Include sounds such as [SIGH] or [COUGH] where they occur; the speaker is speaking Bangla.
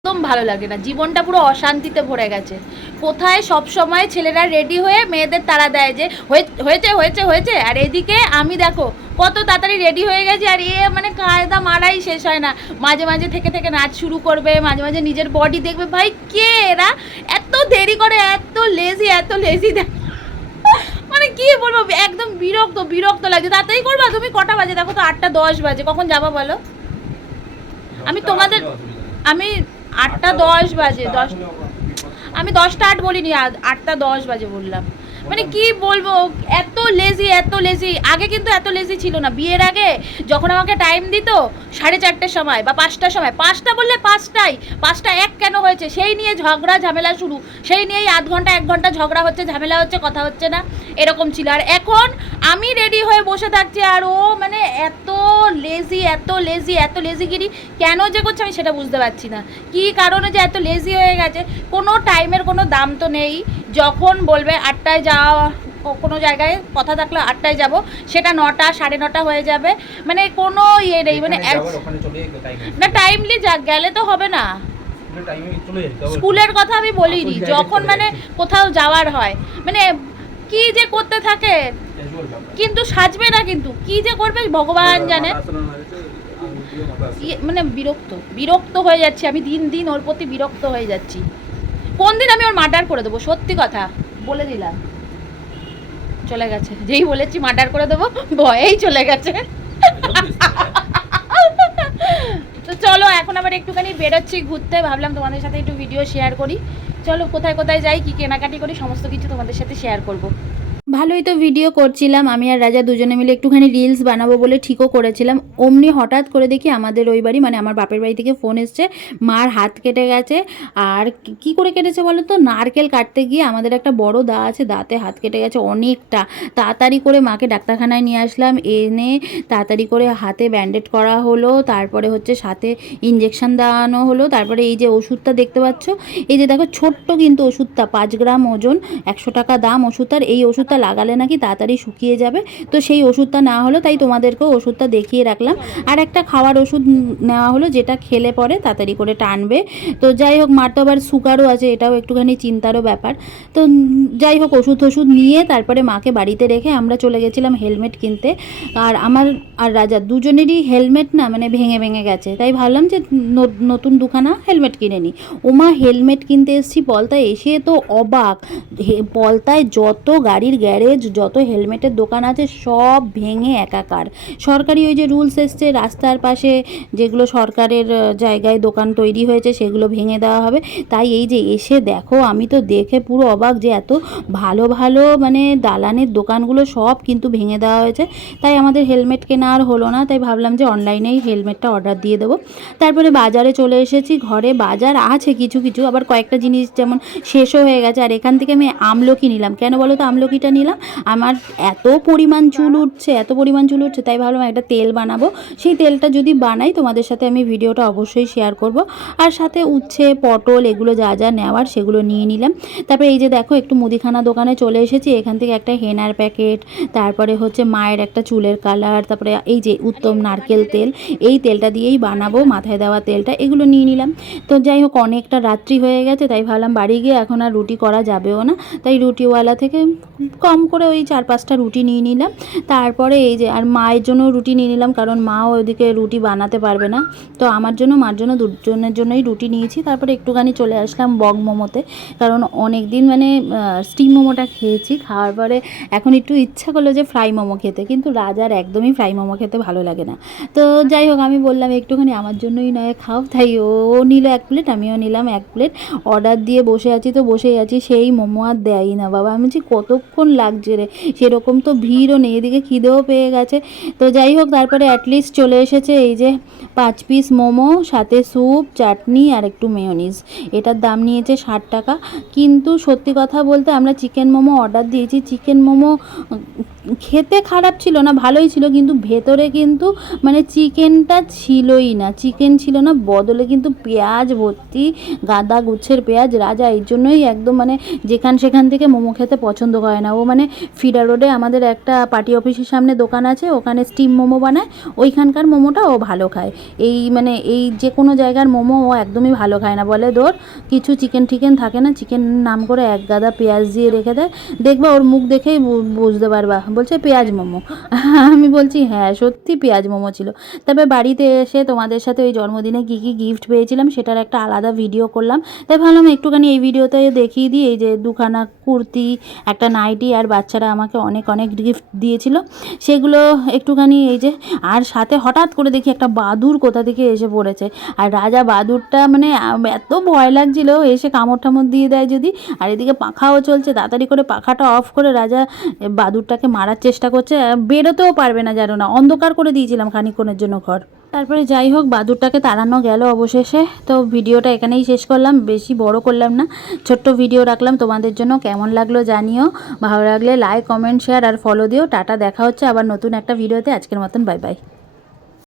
একদম ভালো লাগে না। জীবনটা পুরো অশান্তিতে ভরে গেছে। কোথায় সব সময় ছেলেরা রেডি হয়ে মেয়েদের তাড়া দেয় যে হয়ে- হয়েছে হয়েছে হয়েছে আর এদিকে আমি দেখো কত তাড়াতাড়ি রেডি হয়ে গেছি আর এ মানে কায়দা মারাই শেষ হয় না। মাঝে মাঝে থেকে থেকে নাচ শুরু করবে মাঝে মাঝে নিজের বডি দেখবে ভাই কে এরা? এত দেরি করে এত লেজি এত লেজি দেখ মানে কি বলব একদম বিরক্ত বিরক্ত লাগছে। তাড়াতাড়ি করবা তুমি? কটা বাজে? দেখো তো আটটা দশ বাজে। কখন যাবা বলো? আমি তোমাদের আমি আটটা দশ বাজে, দশ আমি দশটা আট বলিনি আটটা দশ বাজে বললাম। মানে কি বলব, এত লেজি এত লেজি আগে কিন্তু এত লেজি ছিল না। বিয়ের আগে যখন আমাকে টাইম দিত, সাড়ে চারটের সময় বা পাঁচটার সময়, পাঁচটা বললে পাঁচটাই, পাঁচটা এক কেন হয়েছে? সেই নিয়ে ঝগড়া, ঝামেলা শুরু। সেই নিয়েই আধ ঘণ্টা, এক ঘণ্টা ঝগড়া হচ্ছে, ঝামেলা হচ্ছে, কথা হচ্ছে না, এরকম ছিল। আর এখন আমি রেডি হয়ে বসে থাকছি, আর ও মানে এত লেজি এত লেজি এত লেজিগিরি কেন যে করছে আমি সেটা বুঝতে পারছি না। কি কারণে যে এত লেজি হয়ে গেছে? কোনো টাইমের কোনো দাম তো নেই। যখন বলবে আটটায় যাওয়া কোনো জায়গায় কথা থাকলে আটটায় যাব সেটা নটা সাড়ে নটা হয়ে যাবে। মানে কোনো ইয়ে নেই মানে না টাইমলি যা গেলে তো হবে না। স্কুলের কথা আমি বলিনি যখন মানে কোথাও যাওয়ার হয়। মানে কি যে করতে থাকে। কিন্তু সাজবে না কিন্তু। কি যে করবে ভগবান জানে। ইয়ে, মানে বিরক্ত বিরক্ত হয়ে যাচ্ছি আমি দিন দিন ওর প্রতি বিরক্ত হয়ে যাচ্ছি। কোন দিন আমি ওর মার্ডার করে দেবো? সত্যি কথা বলে দিলাম। চলে গেছে। যেই বলেছি মার্ডার করে দেবো ভয়েই চলে গেছে। তো চলো এখন আবার একটুখানি বেরোচ্ছি ঘুরতে। ভাবলাম তোমাদের সাথে একটু ভিডিও শেয়ার করি। চলো কোথায় কোথায় যাই কি কেনাকাটি করি সমস্ত কিছু তোমাদের সাথে শেয়ার করব। ভালোই তো ভিডিও করছিলাম। আমি আর রাজা দুজনে মিলে একটুখানি রিলস বানাবো বলে ঠিকও করেছিলাম। অমনি হঠাৎ করে দেখি আমাদের ওই বাড়ি মানে আমার বাপের বাড়ি থেকে ফোন এসছে, মার হাত কেটে গেছে। আর কি- করে কেটেছে বলো তো? নারকেল কাটতে গিয়ে আমাদের একটা বড় দা আছে, দাঁতে হাত কেটে গেছে অনেকটা। তাড়াতাড়ি করে মাকে ডাক্তারখানায় নিয়ে আসলাম। এনে তাড়াতাড়ি করে হাতে ব্যান্ডেড করা হলো। তারপরে হচ্ছে সাথে ইঞ্জেকশান দেওয়ানো হলো। তারপরে এই যে ওষুধটা দেখতে পাচ্ছ? এই যে দেখো, ছোট্ট কিন্তু ওষুধটা, পাঁচ গ্রাম ওজন, একশো টাকা দাম ওষুধটার এই ওষুধটা লাগালে নাকি তাড়াতাড়ি শুকিয়ে যাবে। তো সেই ওষুধটা না হলো, তাই তোমাদেরকেও ওষুধটা দেখিয়ে রাখলাম। আর একটা খাওয়ার ওষুধ নেওয়া হলো, যেটা খেলে পরে তাড়াতাড়ি করে টানবে। তো যাই হোক, মার তো আবার সুগারও আছে, এটাও একটুখানি চিন্তারও ব্যাপার। তো যাই হোক, ওষুধ ওষুধ নিয়ে তারপরে মাকে বাড়িতে রেখে আমরা চলে গেছিলাম হেলমেট কিনতে। আর আমার আর রাজা দুজনেরই হেলমেট না মানে ভেঙে ভেঙে গেছে। তাই ভাবলাম যে নতুন দুখানা হেলমেট কিনে নিই। ওমা, হেলমেট কিনতে এসেছি, পলতায়। এসে তো অবাক। পলতায় যত গাড়ির গ্যারেজ, যত হেলমেটের দোকান আছে সব ভেঙে একাকার। সরকারি ওই যে রুলস এসছে, রাস্তার পাশে যেগুলো সরকারের জায়গায় দোকান তৈরি হয়েছে সেগুলো ভেঙে দেওয়া হবে। তাই এই যে এসে দেখো, আমি তো দেখে পুরো অবাক যে এত ভালো ভালো মানে দালানের দোকানগুলো সব কিন্তু ভেঙে দেওয়া হয়েছে। তাই আমাদের হেলমেট কেনা আর হলো না, তাই ভাবলাম যে অনলাইনেই হেলমেটটা অর্ডার দিয়ে দেবো। তারপরে বাজারে চলে এসেছি, ঘরে বাজার আছে কিছু কিছু, আবার কয়েকটা জিনিস যেমন শেষও হয়ে গেছে। আর এখান থেকে আমি আমলকি নিলাম। কেন বলো তো, আমলকিটা নিলাম। আমার এত পরিমাণ চুল উঠছে, এত পরিমাণ চুল উঠছে, তাই ভাবলাম একটা তেল বানাবো। সেই তেলটা যদি বানাই, তোমাদের সাথে আমি ভিডিওটা অবশ্যই শেয়ার করব। আর সাথে উচ্ছে, পটল, এগুলো যা যা নেওয়ার সেগুলো নিয়ে নিলাম। তারপরে এই যে দেখো, একটু মুদিখানা দোকানে চলে এসেছি। এখান থেকে একটা হেনার প্যাকেট, তারপরে হচ্ছে মায়ের একটা চুলের কালার, তারপরে এই যে উত্তম নারকেল তেল, এই তেলটা দিয়েই বানাবো, মাথায় দেওয়া তেলটা, এগুলো নিয়ে নিলাম। তো যাই হোক, অনেকটা রাত্রি হয়ে গেছে, তাই ভাবলাম বাড়ি গিয়ে এখন আর রুটি করা যাবেও না। তাই রুটিওয়ালা থেকে কম করে ওই চার পাঁচটা রুটি নিয়ে নিলাম। তারপরে এই যে, আর মায়ের জন্য রুটি নিয়ে নিলাম, কারণ মাও ওইদিকে রুটি বানাতে পারবে না। তো আমার জন্য, মার জন্য দুজনের জন্যই রুটি নিয়েছি। তারপরে একটুখানি চলে আসলাম বগ মোমোতে। কারণ অনেক দিন মানে স্টিম মোমোটা খেয়েছি, খাওয়ার পরে এখন একটু ইচ্ছা করল যে ফ্রাই মোমো খেতে, কিন্তু রাজার একদমই ফ্রাই মোমো খেতে ভালো লাগে না। তো যাই হোক, আমি বললাম, একটুখানি আমার জন্যই নয়, খাও। তাই ও নিল এক প্লেট আমিও নিলাম এক প্লেট অর্ডার দিয়ে বসে আছি, তো বসেই আছি, সেই মোমো আর দেয়ই না বাবা। আমি বলছি কতক্ষণ লাগছে রে। সেরকম তো ভিড়ও নেই, এদিকে খিদেও পেয়ে গেছে। তো যাই হোক, তারপরে অ্যাটলিস্ট চলে এসেছে এই যে পাঁচ পিস মোমো, সাথে স্যুপ চাটনি আর একটু মেয়নিজ এটার দাম নিয়েছে ষাট টাকা। কিন্তু সত্যি কথা বলতে আমরা চিকেন মোমো অর্ডার দিয়েছি। চিকেন মোমো খেতে খারাপ ছিল না, ভালোই ছিল, কিন্তু ভেতরে কিন্তু মানে চিকেনটা ছিলই না। চিকেন ছিল না, বদলে কিন্তু পেঁয়াজ ভর্তি, গাদা গুচ্ছের পেঁয়াজ রাজা এই জন্যই একদম মানে যেখান সেখান থেকে মোমো খেতে পছন্দ করে না। ও মানে ফিডার রোডে আমাদের একটা পার্টি অফিসের সামনে দোকান আছে, ওখানে স্টিম মোমো বানায়, ওইখানকার মোমোটা ও ভালো খায়। এই মানে এই যে কোনো জায়গার মোমো ও একদমই ভালো খায় না। বলে ধর, কিছু চিকেন টিকেন থাকে না চিকেন নাম করে এক গাদা পেঁয়াজ দিয়ে রেখে দেয়। দেখবা ওর মুখ দেখেই বুঝতে পারবা। বলছে পেঁয়াজ মোমো। [LAUGHS] আমি বলছি হ্যাঁ সত্যি পেঁয়াজ মোমো ছিল। তবে বাড়িতে এসে তোমাদের সাথে ওই জন্মদিনে কী কী গিফট পেয়েছিলাম সেটার একটা আলাদা ভিডিও করলাম। তাই ভাবলাম একটুখানি এই ভিডিওতে দেখিয়ে দিই, এই যে দুখানা কুর্তি, একটা নাইটি আর বাচ্চারা আমাকে অনেক অনেক গিফট দিয়েছিল। সেগুলো একটুখানি এই যে, আর সাথে হঠাৎ করে দেখি একটা বাদুর কোথা থেকে এসে পড়েছে। আর রাজা বাদুরটা মানে এত ভয় লাগছিল, এসে কামড় টামড় দিয়ে দেয় যদি। আর এদিকে পাখাও চলছে, তাড়াতাড়ি করে পাখাটা অফ করে রাজা বাদুরটাকে মারার চেষ্টা করছে বেরোতেও পারবে না জানো না। অন্ধকার করে দিয়েছিলাম খানিক্ষণের জন্য ঘর। তারপরে যাই হোক, বাদুরটাকে তাড়ানো গেল অবশেষে। তো ভিডিওটা এখানেই শেষ করলাম, বেশি বড় করলাম না। ছোট্ট ভিডিও রাখলাম, তোমাদের জন্য কেমন লাগল জানিও। ভালো লাগলে লাইক কমেন্ট শেয়ার আর ফলো দিও। টাটা, দেখা হচ্ছে আবার নতুন একটা ভিডিওতে। আজকের মতন বাই বাই